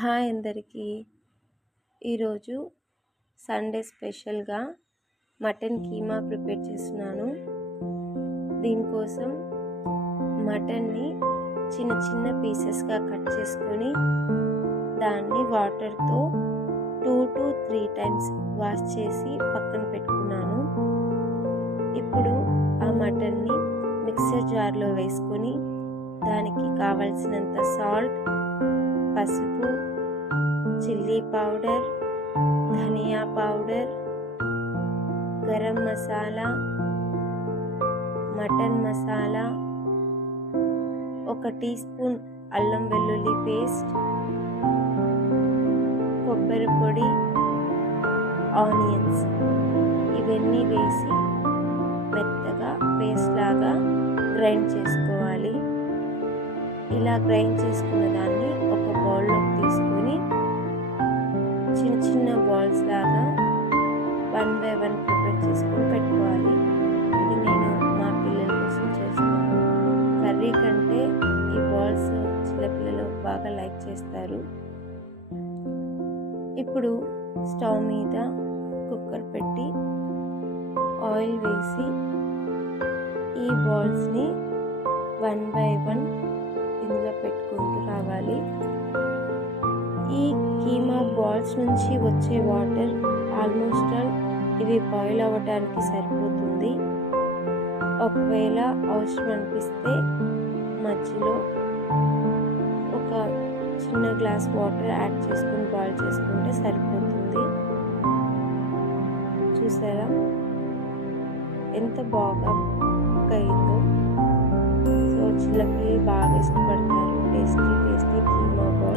Hi అందరికీ. ఈరోజు Sunday స్పెషల్గా మటన్ కీమా ప్రిపేర్ చేస్తున్నాను. దీనికోసం మటన్ని చిన్న చిన్న పీసెస్గా కట్ చేసుకొని దాన్ని వాటర్తో 2 to 3 టైమ్స్ వాష్ చేసి పక్కన పెట్టుకున్నాను. ఇప్పుడు ఆ మటన్ని మిక్సర్ జార్లో వేసుకొని దానికి కావలసినంత సాల్ట్, పసుపు, చిల్లీ పౌడర్, ధనియా powder, garam masala, mutton masala, 1 teaspoon అల్లం వెల్లుల్లి పేస్ట్, కొబ్బరి పొడి, ఆనియన్స్ ఇవన్నీ వేసి మెత్తగా పేస్ట్ లాగా గ్రైండ్ చేసుకోవాలి. ఇలా గ్రైండ్ చేసుకున్న దాన్ని ఒక బౌల్లోకి తీసుకొని చిన్న చిన్న బాల్స్ లాగా 1 by 1 ప్రిపేర్ చేసుకొని పెట్టుకోవాలి. ఇది నేను మా పిల్లల కోసం చేస్తున్నాను. కర్రీ కంటే ఈ బాల్స్ చిన్నపిల్లలు బాగా లైక్ చేస్తారు. ఇప్పుడు స్టవ్ మీద కుక్కర్ పెట్టి ఆయిల్ వేసి ఈ బాల్స్ని 1 by 1 ఇందులో పెట్టుకుంటూ రావాలి. ఈ కీమా బాల్స్ నుంచి వచ్చే వాటర్ ఆల్మోస్ట్ ఇవి బాయిల్ అవ్వడానికి సరిపోతుంది. ఒకవేళ అవసరం అనిపిస్తే మధ్యలో ఒక చిన్న గ్లాస్ వాటర్ యాడ్ చేసుకుని బాయిల్ చేసుకుంటే సరిపోతుంది. చూసారా ఎంత బాగా కుక్ అయిందో. సో చిన్నపిల్లలు బాగా ఇష్టపడతారు టేస్టీ కీమా బాల్.